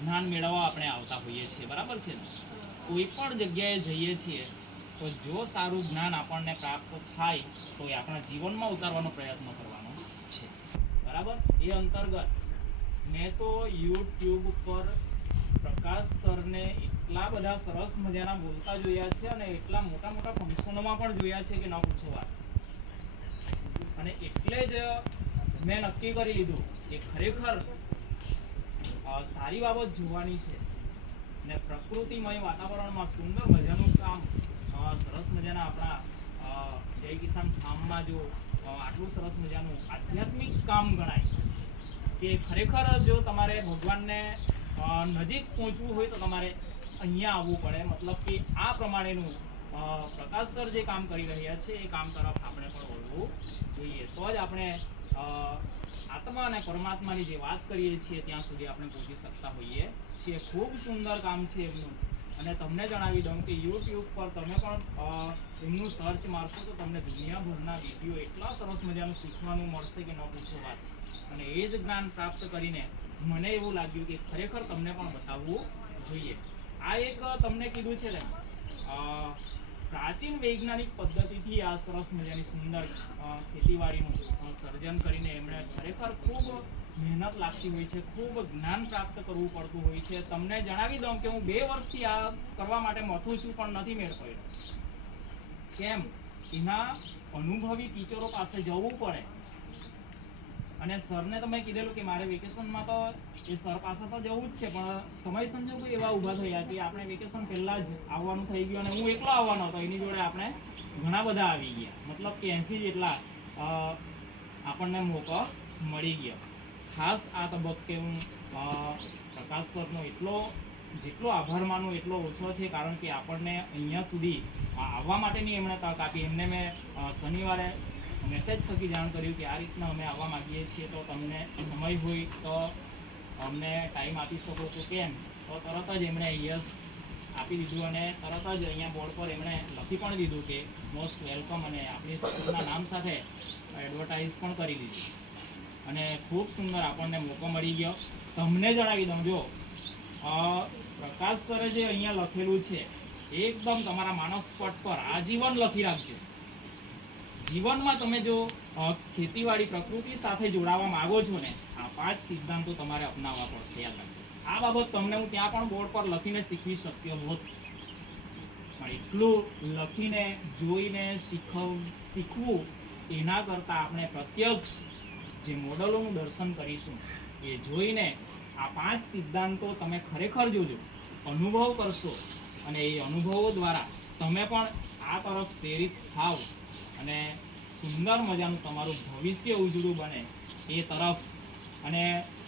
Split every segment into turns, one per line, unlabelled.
જ્ઞાન મેળવવા આપણે આવતા હોઈએ છીએ, બરાબર છે ને? કોઈ પણ જગ્યાએ જઈએ છીએ, તો જો સારું જ્ઞાન આપણને પ્રાપ્ત થાય તો એ આપણા જીવનમાં ઉતારવાનો પ્રયત્ન કરવાનો છે. બરાબર? એ અંતર્ગત મેં તો યુટ્યુબ પર પ્રકાશ સરને એટલા બધા સરસ મજાના બોલતા જોયા છે અને એટલા મોટા મોટા ફંક્શનોમાં પણ જોયા છે કે ન પૂછો વાત. અને એટલે જ મેં નક્કી કરી લીધું કે ખરેખર સારી બાબત જોવાની છે. ને પ્રકૃતિમય વાતાવરણમાં સુંદર મજાનું કામ સરસ મજાના આપણા જય કિસાન ફાર્મમાં જો આટલું સરસ મજાનું આધ્યાત્મિક કામ ગણાય કે ખરેખર જો તમારે ભગવાનને નજીક પહોંચવું હોય તો તમારે અહીંયા આવવું પડે. મતલબ કે આ પ્રમાણેનું પ્રકાશ સર જે કામ કરી રહ્યા છે, એ કામ તરફ આપણે પણ વળવું જોઈએ. તો જ આપણે આત્મા અને પરમાત્માની જે વાત કરીએ છીએ, ત્યાં સુધી આપણે પહોંચી શકતા હોઈએ છીએ. ખૂબ સુંદર કામ છે એમનું. અને તમને જણાવી દઉં કે યુટ્યુબ પર તમે પણ એમનું સર્ચ મારશો તો તમને દુનિયાભરના વીડિયો એટલા સરસ મજાનું શીખવાનું મળશે કે ન પૂછો વાત. અને એ જ જ્ઞાન પ્રાપ્ત કરીને મને એવું લાગ્યું કે ખરેખર તમને પણ બતાવવું જોઈએ. આ એક તમને કીધું છે ને પ્રાચીન વૈજ્ઞાનિક પદ્ધતિથી આ સરસ મજાની સુંદર ખેતીવાડીનું સર્જન કરીને એમણે ખરેખર ખૂબ મહેનત લાગતી હોય છે, ખૂબ જ્ઞાન પ્રાપ્ત કરવું પડતું હોય છે. તમને જણાવી દઉં કે હું બે વર્ષથી આ કરવા માટે મથું છું, પણ નથી મેળ કેમ? એના અનુભવી ટીચરો પાસે જવું પડે. અને સરને તમે કીધેલું કે મારે વેકેશનમાં તો એ સર પાસે તો જવું જ છે, પણ સમય સંજોગો એવા ઊભા થયા કે આપણે વેકેશન પહેલાં જ આવવાનું થઈ ગયું અને હું એકલો આવવાનો હતો. એની જોડે આપણે ઘણા બધા આવી ગયા. મતલબ કે એંસી જેટલા આપણને મોકો મળી ગયો. ખાસ આ તબક્કે હું પ્રકાશ સરનો એટલો, જેટલો આભાર માનું એટલો ઓછો છે, કારણ કે આપણને અહીંયા સુધી આવવા માટેની એમણે તક આપી. એમને મેં શનિવારે મેસેજ થકી જાણ કર્યું કે આ રીતના અમે આવવા માંગીએ છીએ, તો તમને સમય હોય તો અમને ટાઈમ આપી શકો છો કેમ? તો તરત જ એમણે યસ આપી દીધું અને તરત જ અહીંયા બોર્ડ પર એમણે લખી પણ દીધું કે મોસ્ટ વેલકમ અને આપણી સ્કૂલના નામ સાથે એડવર્ટાઇઝ પણ કરી દીધી. અને ખૂબ સુંદર આપણને મોકો મળી ગયો. તમને જણાવી દઉં, જો પ્રકાશ સરે જે અહીંયા લખેલું છે, એકદમ તમારા માનસ પટ પર આજીવન લખી રાખજો. જીવનમાં તમે જો ખેતીવાડી પ્રકૃતિ સાથે જોડાવા માંગો છો ને, આ પાંચ સિદ્ધાંતો તમારે અપનાવવા પડશે યાદ રાખજો. આ બાબત તમને હું ત્યાં પણ બોર્ડ પર લખીને શીખવી શક્યો હોત પણ એટલું લખીને, જોઈને શીખવ, શીખવું, એના કરતાં આપણે પ્રત્યક્ષ જે મોડલોનું દર્શન કરીશું, એ જોઈને આ પાંચ સિદ્ધાંતો તમે ખરેખર જોજો, અનુભવ કરશો અને એ અનુભવો દ્વારા તમે પણ આ તરફ પ્રેરિત થાવ. અને સુંદર મજાનું તમારું ભવિષ્ય ઉજળું બને એ તરફ. અને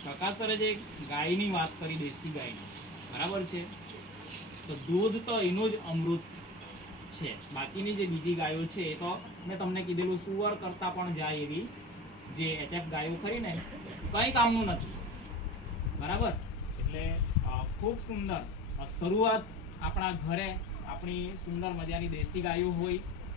પ્રકાશ સરે જે ગાયની વાત કરી, દેશી ગાયની બરાબર છે? તો દૂધ તો એનું જ અમૃત છે. બાકીની જે બીજી ગાયો છે એ તો મેં તમને કીધેલું સુવર કરતાં પણ જાય એવી જે એચએફ ગાયો ખરી ને, કંઈ કામનું નથી. બરાબર? એટલે ખૂબ સુંદર. શરૂઆત આપણા ઘરે આપણી સુંદર મજાની દેશી ગાયો હોય